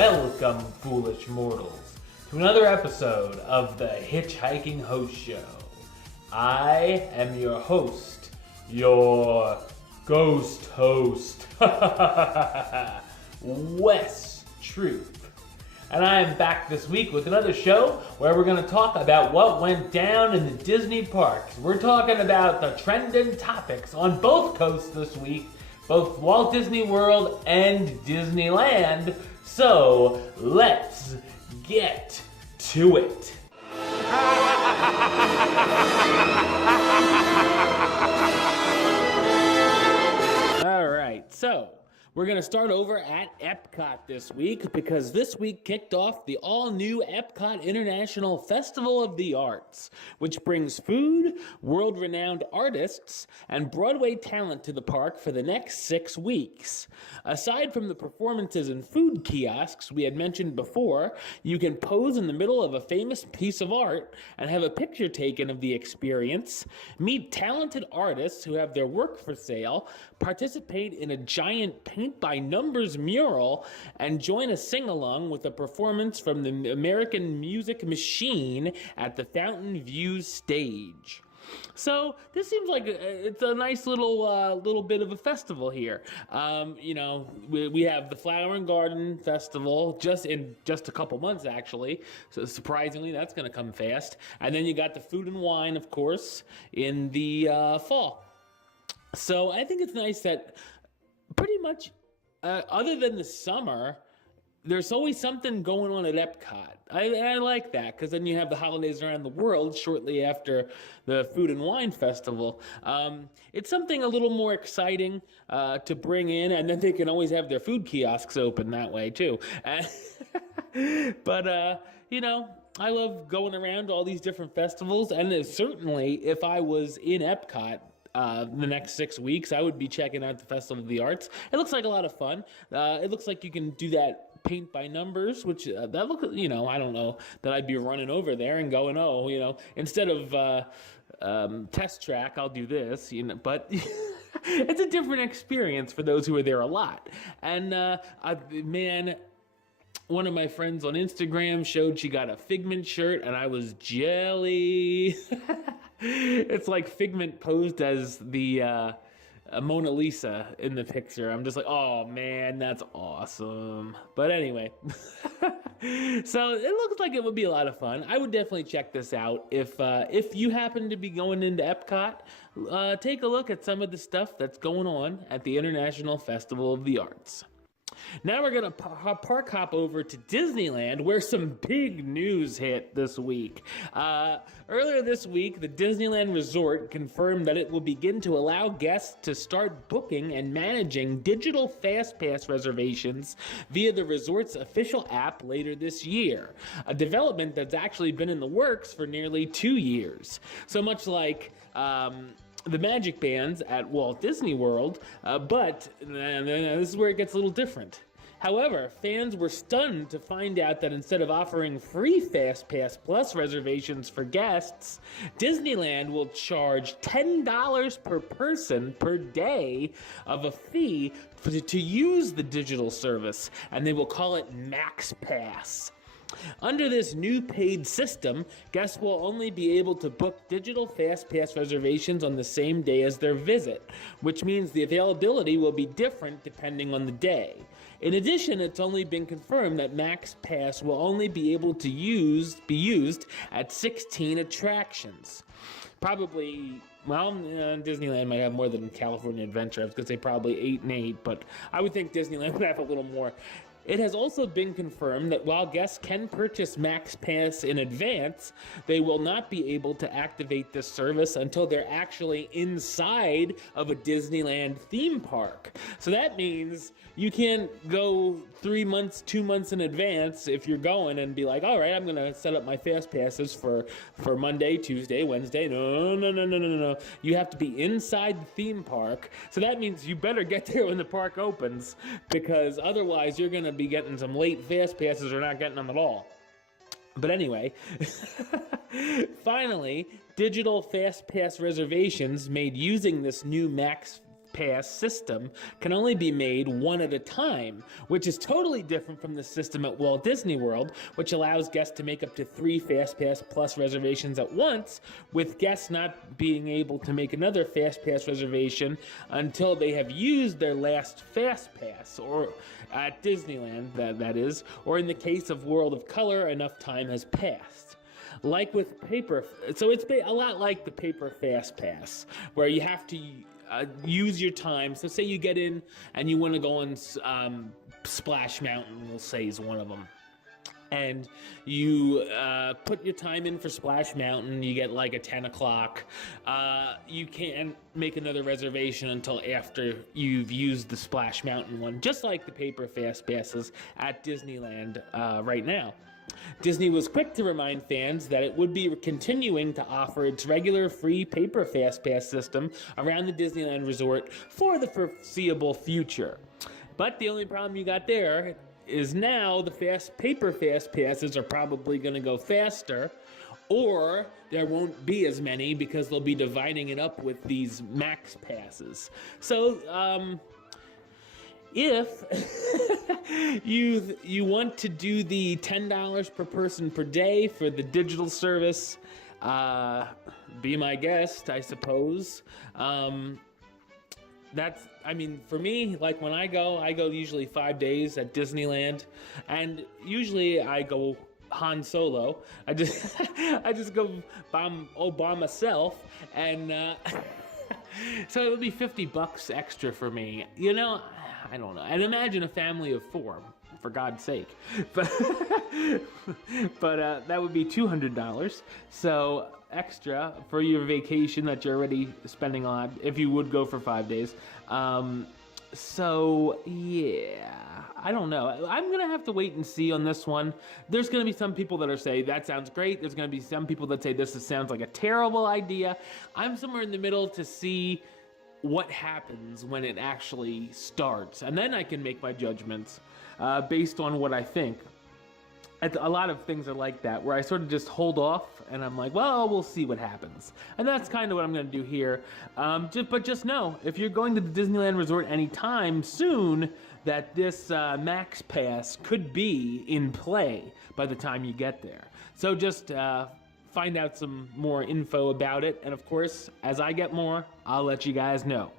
Welcome, foolish mortals, to another episode of the HitchHiking Host Show. I am your host, your ghost host, Wes Truth. And I am back this week with another show where we're going to talk about what went down in the Disney parks. We're talking about the trending topics on both coasts this week, both Walt Disney World and Disneyland. So let's get to it. All right, so we're going to start over at Epcot this week because this week kicked off the all-new Epcot International Festival of the Arts, which brings food, world-renowned artists, and Broadway talent to the park for the next 6 weeks. Aside from the performances and food kiosks we had mentioned before, you can pose in the middle of a famous piece of art and have a picture taken of the experience, meet talented artists who have their work for sale, participate in a giant paint-by-numbers mural, and join a sing-along with a performance from the American Music Machine at the Fountain View stage. So this seems like it's a nice little bit of a festival here. We have the Flower and Garden Festival just a couple months actually. So surprisingly, that's going to come fast. And then you got the Food and Wine, of course, in the fall. So I think it's nice that pretty much, other than the summer, there's always something going on at Epcot. I like that, because then you have the holidays around the world shortly after the Food and Wine Festival. It's something a little more exciting to bring in, and then they can always have their food kiosks open that way, too. But, I love going around all these different festivals, and certainly if I was in Epcot, the next 6 weeks, I would be checking out the Festival of the Arts. It looks like a lot of fun. It looks like you can do that paint by numbers, which that look, I don't know that I'd be running over there and going, instead of test track, I'll do this, but it's a different experience for those who are there a lot. And one of my friends on Instagram showed she got a Figment shirt, and I was jelly. It's like Figment posed as the Mona Lisa in the picture. I'm just like, oh man, that's awesome. But anyway, so it looks like it would be a lot of fun. I would definitely check this out. If you happen to be going into Epcot, take a look at some of the stuff that's going on at the International Festival of the Arts. Now we're going to park hop over to Disneyland, where some big news hit this week. Earlier this week, the Disneyland Resort confirmed that it will begin to allow guests to start booking and managing digital Fastpass reservations via the resort's official app later this year, a development that's actually been in the works for nearly 2 years. So much like the Magic Bands at Walt Disney World, but this is where it gets a little different. However, fans were stunned to find out that instead of offering free FastPass Plus reservations for guests, Disneyland will charge $10 per person per day of a fee to use the digital service, and they will call it Max Pass. Under this new paid system, guests will only be able to book digital FastPass reservations on the same day as their visit, which means the availability will be different depending on the day. In addition, it's only been confirmed that Max Pass will only be able to be used at 16 attractions. Probably, Disneyland might have more than California Adventure. I was going to say probably 8 and 8, but I would think Disneyland would have a little more. It has also been confirmed that while guests can purchase Max Pass in advance, they will not be able to activate this service until they're actually inside of a Disneyland theme park. So that means you can't go 3 months, 2 months in advance if you're going and be like, all right, I'm going to set up my Fast Passes for Monday, Tuesday, Wednesday. No. You have to be inside the theme park. So that means you better get there when the park opens, because otherwise you're going to be getting some late Fast Passes or not getting them at all. But anyway, finally, digital Fast Pass reservations made using this new Max Pass system can only be made one at a time, which is totally different from the system at Walt Disney World, which allows guests to make up to 3 Fastpass Plus reservations at once, with guests not being able to make another Fastpass reservation until they have used their last Fastpass, or at Disneyland, that is, or in the case of World of Color, enough time has passed. Like with paper, so it's a lot like the paper Fastpass, where you have to use your time. So say you get in and you want to go on Splash Mountain, we'll say is one of them. And you put your time in for Splash Mountain, you get like a 10 o'clock. You can't make another reservation until after you've used the Splash Mountain one, just like the paper Fast Passes at Disneyland right now. Disney was quick to remind fans that it would be continuing to offer its regular free paper Fastpass system around the Disneyland Resort for the foreseeable future. But the only problem you got there is now the paper Fastpasses are probably going to go faster, or there won't be as many because they'll be dividing it up with these Max Passes. So, if you want to do the $10 per person per day for the digital service, be my guest, I suppose. For me, like when I go usually 5 days at Disneyland, and usually I go Han Solo. I just go by myself, and so it would be $50 extra for me. I don't know. And imagine a family of 4, for God's sake. But that would be $200. So extra for your vacation that you're already spending on if you would go for 5 days. So yeah, I don't know. I'm going to have to wait and see on this one. There's going to be some people that are saying that sounds great. There's going to be some people that say this sounds like a terrible idea. I'm somewhere in the middle to see what happens when it actually starts, and then I can make my judgments based on what I think. A lot of things are like that, where I sort of just hold off and I'm like, well, we'll see what happens. And that's kind of what I'm going to do here. But just know, if you're going to the Disneyland Resort anytime soon, that this Max Pass could be in play by the time you get there. So just find out some more info about it, and of course, as I get more, I'll let you guys know.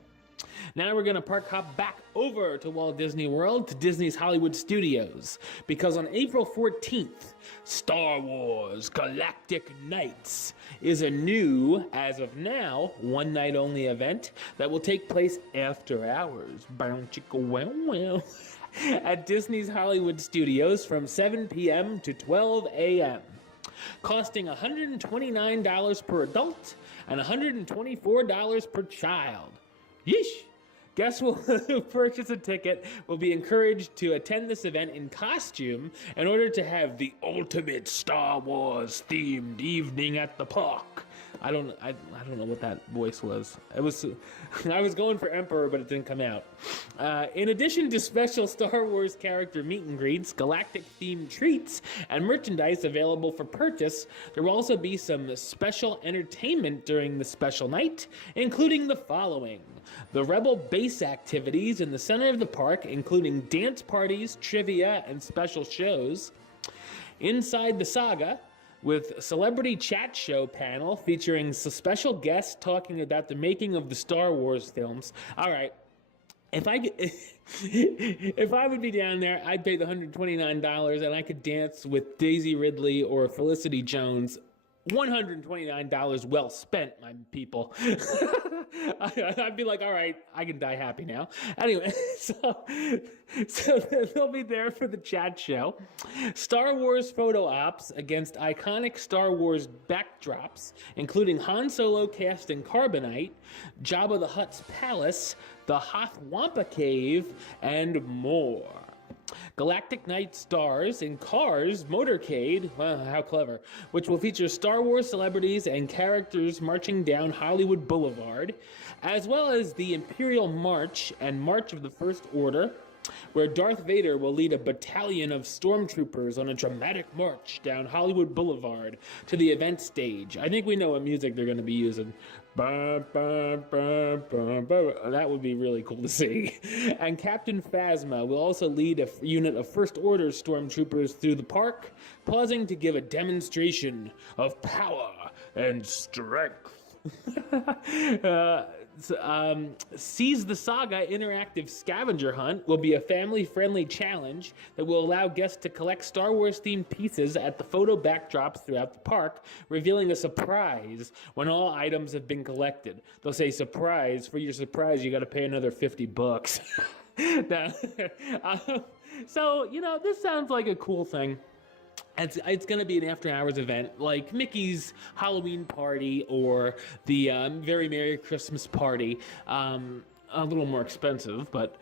Now we're going to park hop back over to Walt Disney World, to Disney's Hollywood Studios, because on April 14th, Star Wars Galactic Nights is a new, as of now, one-night-only event that will take place after hours. Bound chicka wow wow. At Disney's Hollywood Studios from 7 p.m. to 12 a.m. Costing $129 per adult and $124 per child. Yeesh! Guests who purchase a ticket will be encouraged to attend this event in costume in order to have the ultimate Star Wars themed evening at the park. I don't know what that voice was. I was going for Emperor, but it didn't come out. In addition to special Star Wars character meet and greets, galactic themed treats, and merchandise available for purchase, there will also be some special entertainment during the special night, including the following: the Rebel base activities in the center of the park, including dance parties, trivia, and special shows. Inside the Saga, with celebrity chat show panel featuring special guests talking about the making of the Star Wars films. All right, if I would be down there, I'd pay the $129 and I could dance with Daisy Ridley or Felicity Jones. $129 well spent, my people. I'd be like, all right, I can die happy now. Anyway, so they'll be there for the chat show. Star Wars photo ops against iconic Star Wars backdrops, including Han Solo cast in carbonite, Jabba the Hutt's palace, the Hoth Wampa cave, and more. Galactic Night stars in Cars Motorcade, well, how clever, which will feature Star Wars celebrities and characters marching down Hollywood Boulevard, as well as the Imperial March and March of the First Order, where Darth Vader will lead a battalion of stormtroopers on a dramatic march down Hollywood Boulevard to the event stage. I think we know what music they're going to be using, That would be really cool to see. And Captain Phasma will also lead a unit of First Order stormtroopers through the park, pausing to give a demonstration of power and strength. Seize the Saga interactive scavenger hunt will be a family-friendly challenge that will allow guests to collect Star Wars-themed pieces at the photo backdrops throughout the park, revealing a surprise when all items have been collected. They'll say, surprise, for your surprise, you got to pay another $50. Now, so, this sounds like a cool thing. It's going to be an after-hours event, like Mickey's Halloween party or the Very Merry Christmas party. A little more expensive, but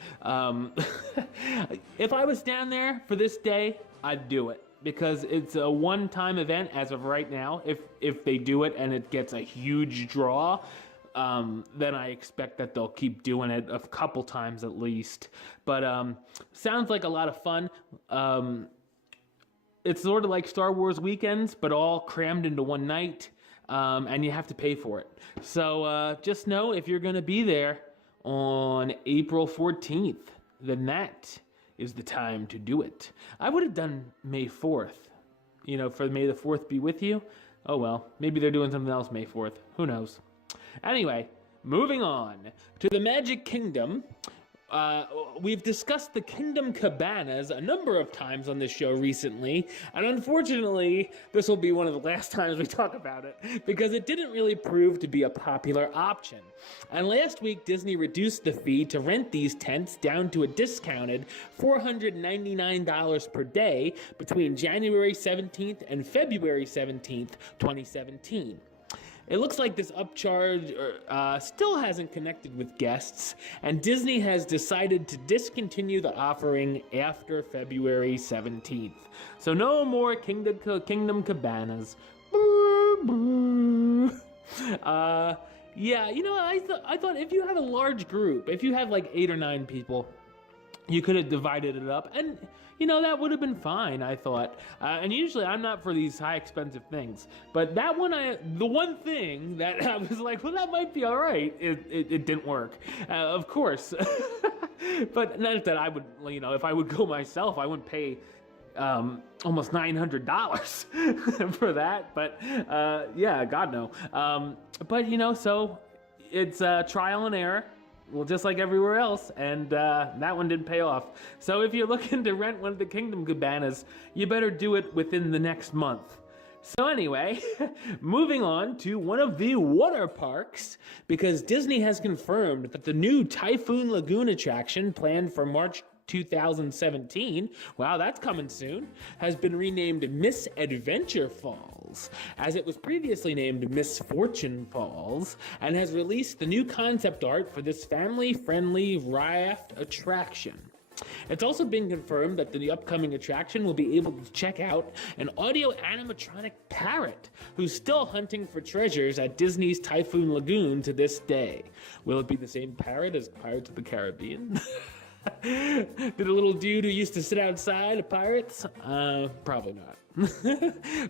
if I was down there for this day, I'd do it. Because it's a one-time event as of right now. If they do it and it gets a huge draw, then I expect that they'll keep doing it a couple times at least. But sounds like a lot of fun. It's sort of like Star Wars weekends, but all crammed into one night, and you have to pay for it. So just know if you're going to be there on April 14th, then that is the time to do it. I would have done May 4th, for May the 4th be with you. Oh well, maybe they're doing something else May 4th. Who knows? Anyway, moving on to the Magic Kingdom. We've discussed the Kingdom Cabanas a number of times on this show recently, and unfortunately, this will be one of the last times we talk about it, because it didn't really prove to be a popular option. And last week, Disney reduced the fee to rent these tents down to a discounted $499 per day between January 17th and February 17th, 2017. It looks like this upcharge still hasn't connected with guests, and Disney has decided to discontinue the offering after February 17th. So no more Kingdom Cabanas. Yeah, I thought if you had a large group, if you had like 8 or 9 people, you could have divided it up, and that would have been fine, I thought. And usually I'm not for these high expensive things, but that one, the one thing that I was like, well, that might be all right, it didn't work, of course. But not that I would, if I would go myself, I wouldn't pay almost $900 for that, but yeah, God no. But so it's trial and error. Well, just like everywhere else, and that one didn't pay off. So if you're looking to rent one of the Kingdom Cabanas, you better do it within the next month. So anyway, moving on to one of the water parks, because Disney has confirmed that the new Typhoon Lagoon attraction planned for March 2017, wow, that's coming soon, has been renamed Miss Adventure Falls, as it was previously named Misfortune Falls, and has released the new concept art for this family-friendly raft attraction. It's also been confirmed that the upcoming attraction will be able to check out an audio animatronic parrot who's still hunting for treasures at Disney's Typhoon Lagoon to this day. Will it be the same parrot as Pirates of the Caribbean? Did a little dude who used to sit outside of pirates? Probably not.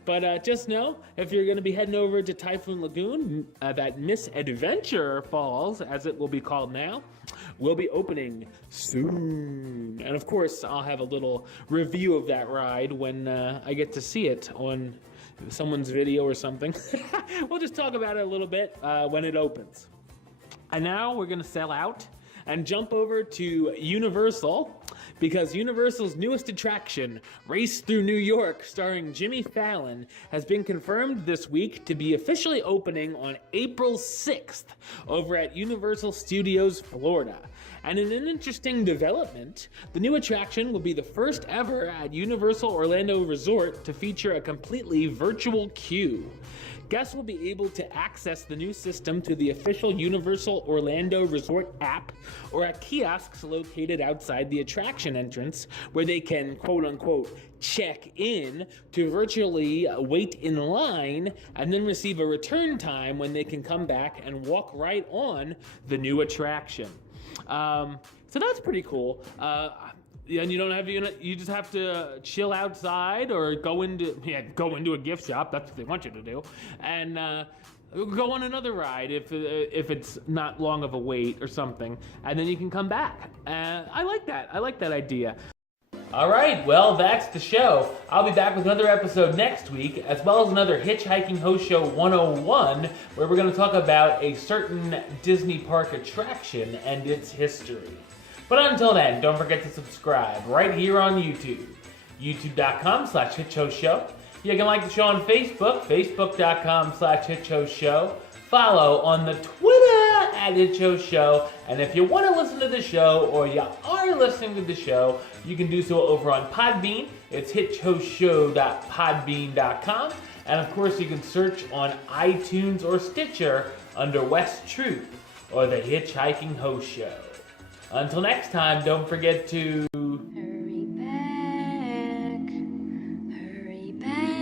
But just know, if you're going to be heading over to Typhoon Lagoon, that Miss Adventure Falls, as it will be called now, will be opening soon. And of course, I'll have a little review of that ride when I get to see it on someone's video or something. We'll just talk about it a little bit when it opens. And now we're going to sell out and jump over to Universal, because Universal's newest attraction, Race Through New York, starring Jimmy Fallon, has been confirmed this week to be officially opening on April 6th over at Universal Studios, Florida. And in an interesting development, the new attraction will be the first ever at Universal Orlando Resort to feature a completely virtual queue. Guests will be able to access the new system through the official Universal Orlando Resort app or at kiosks located outside the attraction entrance, where they can, quote-unquote, check in to virtually wait in line and then receive a return time when they can come back and walk right on the new attraction. So that's pretty cool. And you just have to chill outside or go into a gift shop. That's what they want you to do. And Go on another ride if it's not long of a wait or something, and then you can come back. I like that. I like that idea. All right, well, that's the show. I'll be back with another episode next week, as well as another Hitchhiking Host Show 101, where we're going to talk about a certain Disney park attraction and its history. But until then, don't forget to subscribe right here on YouTube, youtube.com/HitchHostShow. You can like the show on Facebook, facebook.com/HitchHostShow. Follow on the Twitter @HitchHostShow. And if you want to listen to the show, or you are listening to the show, you can do so over on Podbean. It's hitchhostshow.podbean.com. And of course, you can search on iTunes or Stitcher under West Truth or the Hitchhiking Host Show. Until next time, don't forget to hurry back, hurry back.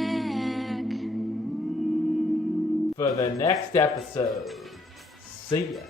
for the next episode. See ya.